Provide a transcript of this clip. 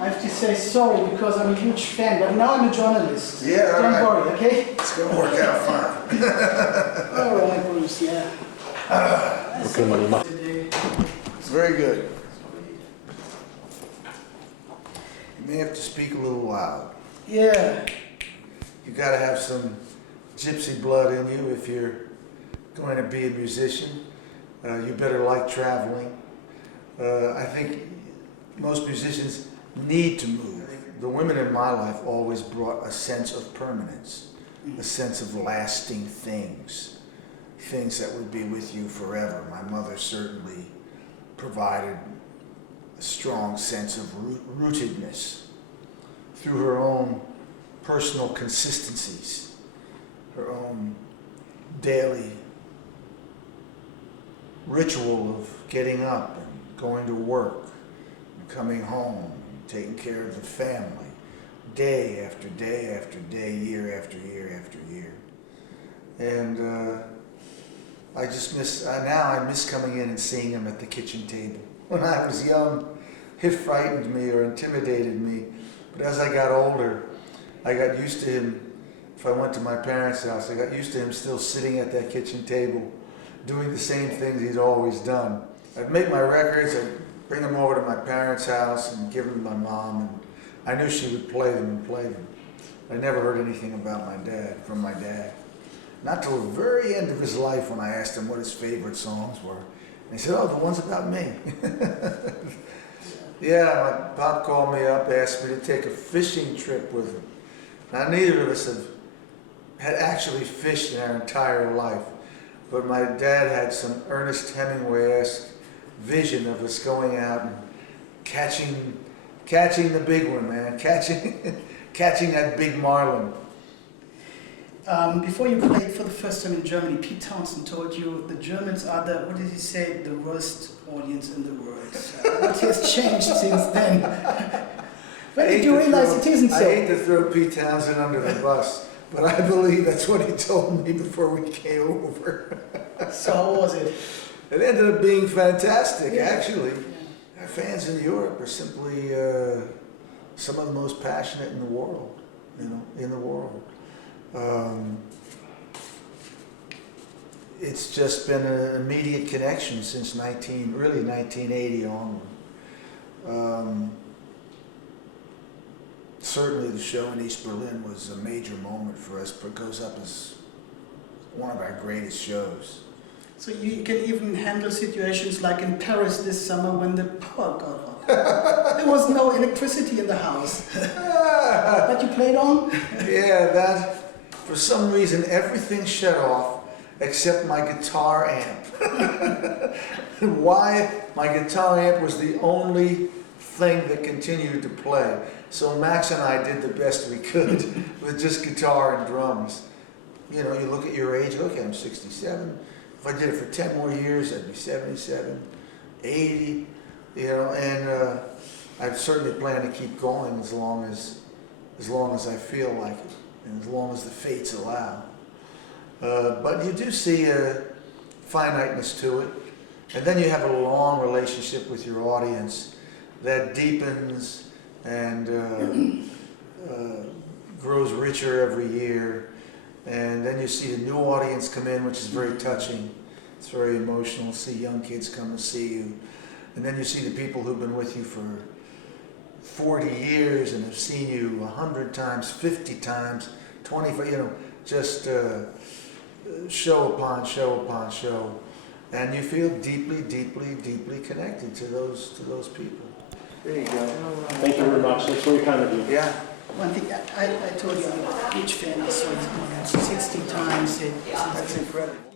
I have to say sorry because I'm a huge fan, but now I'm a journalist. Yeah, all Don't right. worry, okay? It's gonna work out fine. All right, Bruce, yeah. Okay, money. Today. It's very good. You may have to speak a little loud. Yeah. You gotta have some gypsy blood in you if you're going to be a musician. You better like traveling. I think most musicians need to move. The women in my life always brought a sense of permanence, a sense of lasting things, things that would be with you forever. My mother certainly provided a strong sense of rootedness through her own personal consistencies, her own daily ritual of getting up and going to work and coming home, and taking care of the family, day after day after day, year after year after year. And I just miss, now I miss coming in and seeing him at the kitchen table. When I was young, it frightened me or intimidated me. But as I got older, I got used to him. If I went to my parents' house, I got used to him still sitting at that kitchen table, doing the same things he'd always done. I'd make my records, I'd bring them over to my parents' house and give them to my mom, and I knew she would play them and play them. I never heard anything about from my dad. Not till the very end of his life when I asked him what his favorite songs were. And he said, oh, the ones about me. Yeah, my pop called me up, asked me to take a fishing trip with him. Now, neither of us had actually fished in our entire life, but my dad had some Ernest Hemingway-esque vision of us going out and catching the big one, man, catching that big marlin. Before you played for the first time in Germany, Pete Townsend told you the Germans are the, what did he say, the worst audience in the world. What has changed since then? When did you realize it isn't so? I hate to throw Pete Townsend under the bus, but I believe that's what he told me before we came over. So how was it? It ended up being fantastic, Yeah. actually. Yeah. Our fans in Europe are simply some of the most passionate in the world, in the world. It's just been an immediate connection since 1980 onward. Certainly the show in East Berlin was a major moment for us, but it goes up as one of our greatest shows. So you can even handle situations like in Paris this summer when the power got off. There was no electricity in the house. But you played on? Yeah, that, for some reason, everything shut off except my guitar amp. Why? My guitar amp was the only thing that continued to play. So Max and I did the best we could with just guitar and drums. You know, you look at your age, okay, I'm 67. If I did it for 10 more years, I'd be 77, 80, and I certainly plan to keep going as long as I feel like it, and as long as the fates allow. But you do see a finiteness to it, and then you have a long relationship with your audience that deepens and grows richer every year. And then you see a new audience come in, which is very touching. It's very emotional to see young kids come and see you. And then you see the people who've been with you for 40 years and have seen you 100 times, 50 times, 25, just show upon show upon show. And you feel deeply, deeply, deeply connected to those people. There you go. Thank you very much. That's very kind of you. Yeah. One thing, I told you I'm a huge fan. I saw it 60 times. That's incredible.